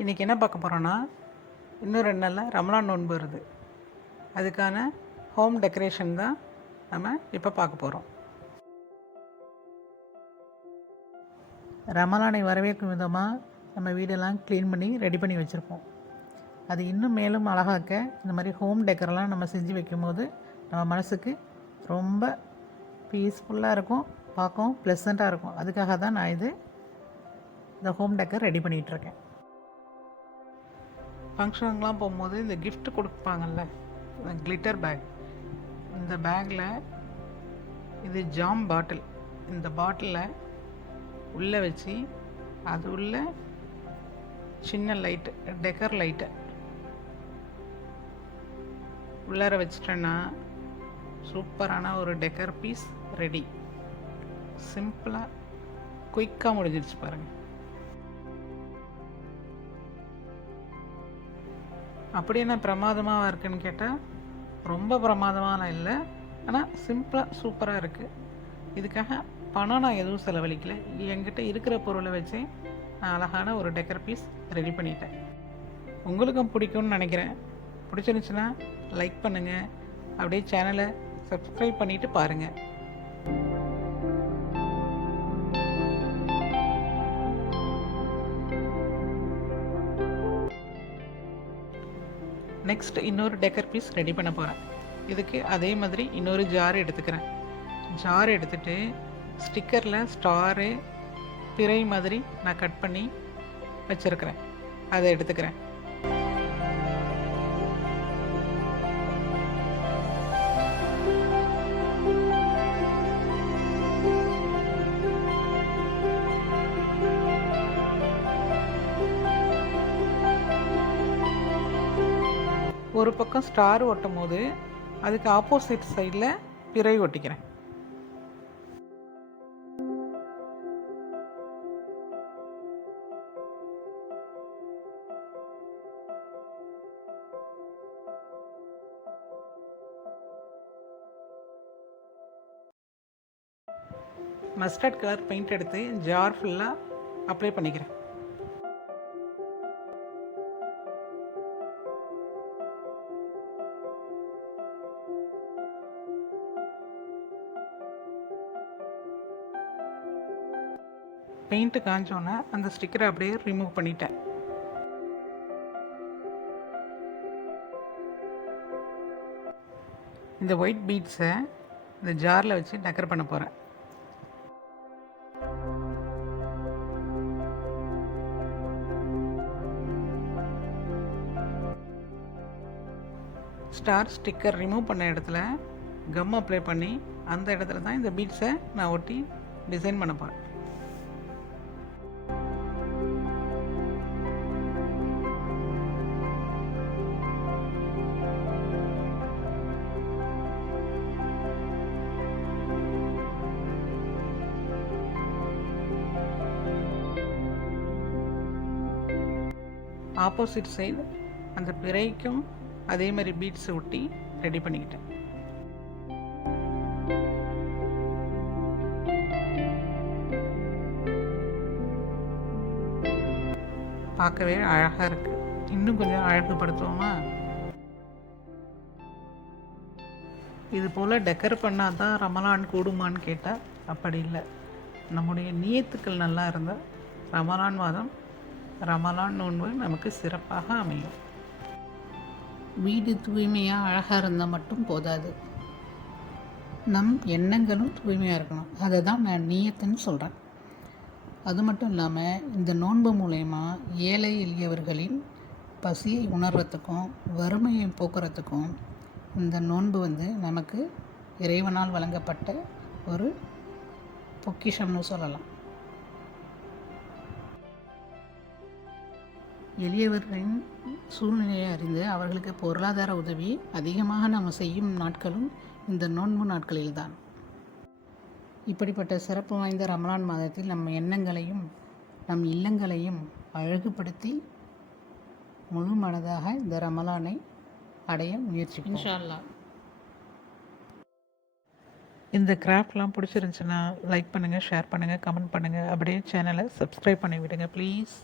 இன்றைக்கி என்ன பார்க்க போகிறோன்னா, இன்னும் 2 நாளில் ரமலான் நோன்பு வருது. அதுக்கான ஹோம் டெக்கரேஷன் தான் நம்ம இப்போ பார்க்க போகிறோம். ரமலானை வரவேற்கும் விதமாக நம்ம வீடெல்லாம் க்ளீன் பண்ணி ரெடி பண்ணி வச்சுருப்போம். அது இன்னும் மேலும் அழகாக்க இந்த மாதிரி ஹோம் டெக்கரெல்லாம் நம்ம செஞ்சு வைக்கும்போது நம்ம மனசுக்கு ரொம்ப பீஸ்ஃபுல்லாக இருக்கும், பார்க்கவும் ப்ளசண்ட்டாக இருக்கும். அதுக்காக தான் நான் இந்த ஹோம் டெக்கர் ரெடி பண்ணிகிட்ருக்கேன். ஃபங்க்ஷனுங்கெலாம் போகும்போது இந்த கிஃப்ட் கொடுப்பாங்கல்ல, கிளிட்டர் பேக், இந்த பேக்கில் இது ஜாம் பாட்டில், இந்த பாட்டிலில் உள்ளே வச்சு அது உள்ள சின்ன லைட்டு, டெக்கர் லைட்டை உள்ளார வச்சிட்டேன்னா சூப்பரான ஒரு டெக்கர் பீஸ் ரெடி. சிம்பிளாக குயிக்காக முடிஞ்சிருச்சு பாருங்கள். அப்படி என்ன பிரமாதமாக இருக்குன்னு கேட்டால் ரொம்ப பிரமாதமான இல்லை, ஆனால் சிம்பிளாக சூப்பராக இருக்குது. இதுக்காக பணம் நான் எதுவும் செலவழிக்கலை. என்கிட்ட இருக்கிற பொருளை வச்சு நான் அழகான ஒரு டெக்கர் பீஸ் ரெடி பண்ணிட்டேன். உங்களுக்கும் பிடிக்கும்னு நினைக்கிறேன். பிடிச்சிருந்துச்சுன்னா லைக் பண்ணுங்கள், அப்படியே சேனலை சப்ஸ்கிரைப் பண்ணிவிட்டு பாருங்கள். நெக்ஸ்ட் இன்னொரு டெக்கர் பீஸ் ரெடி பண்ண போகிறேன். இதுக்கு அதே மாதிரி இன்னொரு ஜார் எடுத்துக்கிறேன். ஜார் எடுத்துகிட்டு ஸ்டிக்கரில் ஸ்டாரு, பிறை மாதிரி நான் கட் பண்ணி வச்சுருக்கிறேன், அதை எடுத்துக்கிறேன். ஒரு பக்கம் ஸ்டார் ஒட்டும் போது அதுக்கு ஆப்போசிட் சைடில் பிறை ஒட்டிக்கிறேன். மஸ்டர்ட் கலர் பெயிண்ட் எடுத்து ஜார் ஃபுல்லாக அப்ளை பண்ணிக்கிறேன். பெயிண்ட்டு காஞ்சோன்னே அந்த ஸ்டிக்கரை அப்படியே ரிமூவ் பண்ணிட்டேன். இந்த ஒயிட் பீட்ஸை இந்த ஜாரில் வச்சு டெக்கர் பண்ண போகிறேன். ஸ்டார் ஸ்டிக்கர் ரிமூவ் பண்ண இடத்துல கம் அப்ளை பண்ணி அந்த இடத்துல தான் இந்த பீட்ஸை நான் ஒட்டி டிசைன் பண்ண போகிறேன். ஆப்போசிட் சைடு அந்த பிறைக்கும் அதே மாதிரி பீட்ஸ் ஒட்டி ரெடி பண்ணிக்கிட்டேன். பார்க்கவே அழகாக இருக்குது. இன்னும் கொஞ்சம் அழகுபடுத்துவோமா? இது போல் டெக்கர் பண்ணால் தான் ரமலான் கூடுமான்னு கேட்டால் அப்படி இல்லை. நம்முடைய நியத்துக்கள் நல்லா இருந்தால் ரமலான் மாதம், ரமலான் நோன்பு நமக்கு சிறப்பாக அமையும். வீடு தூய்மையாக அழகாக இருந்தால் மட்டும் போதாது, நம் எண்ணங்களும் தூய்மையாக இருக்கணும். அதை தான் நான் நியத்துன்னு சொல்கிறேன். அது மட்டும் இல்லாமல் இந்த நோன்பு மூலயமா ஏழை எளியவர்களின் பசியை உணர்றதுக்கும் வறுமையை போக்குறதுக்கும் இந்த நோன்பு நமக்கு இறைவனால் வழங்கப்பட்ட ஒரு பொக்கிஷம்னு சொல்லலாம். எளியவர்களின் சூழ்நிலையை அறிந்து அவர்களுக்கு பொருளாதார உதவி அதிகமாக நாம் செய்யும் நாட்களும் இந்த நோன்பு நாட்களில்தான். இப்படிப்பட்ட சிறப்பு வாய்ந்த ரமலான் மாதத்தில் நம் எண்ணங்களையும் நம் இல்லங்களையும் அழகுபடுத்தி முழு மனதாக இந்த ரமலானை அடைய முயற்சிப்போம் இன்ஷா அல்லாஹ். இந்த கிராஃப்ட்லாம் பிடிச்சிருந்துச்சுன்னா லைக் பண்ணுங்கள், ஷேர் பண்ணுங்கள், கமெண்ட் பண்ணுங்கள், அப்படியே சேனலை சப்ஸ்கிரைப் பண்ணி விடுங்க ப்ளீஸ்.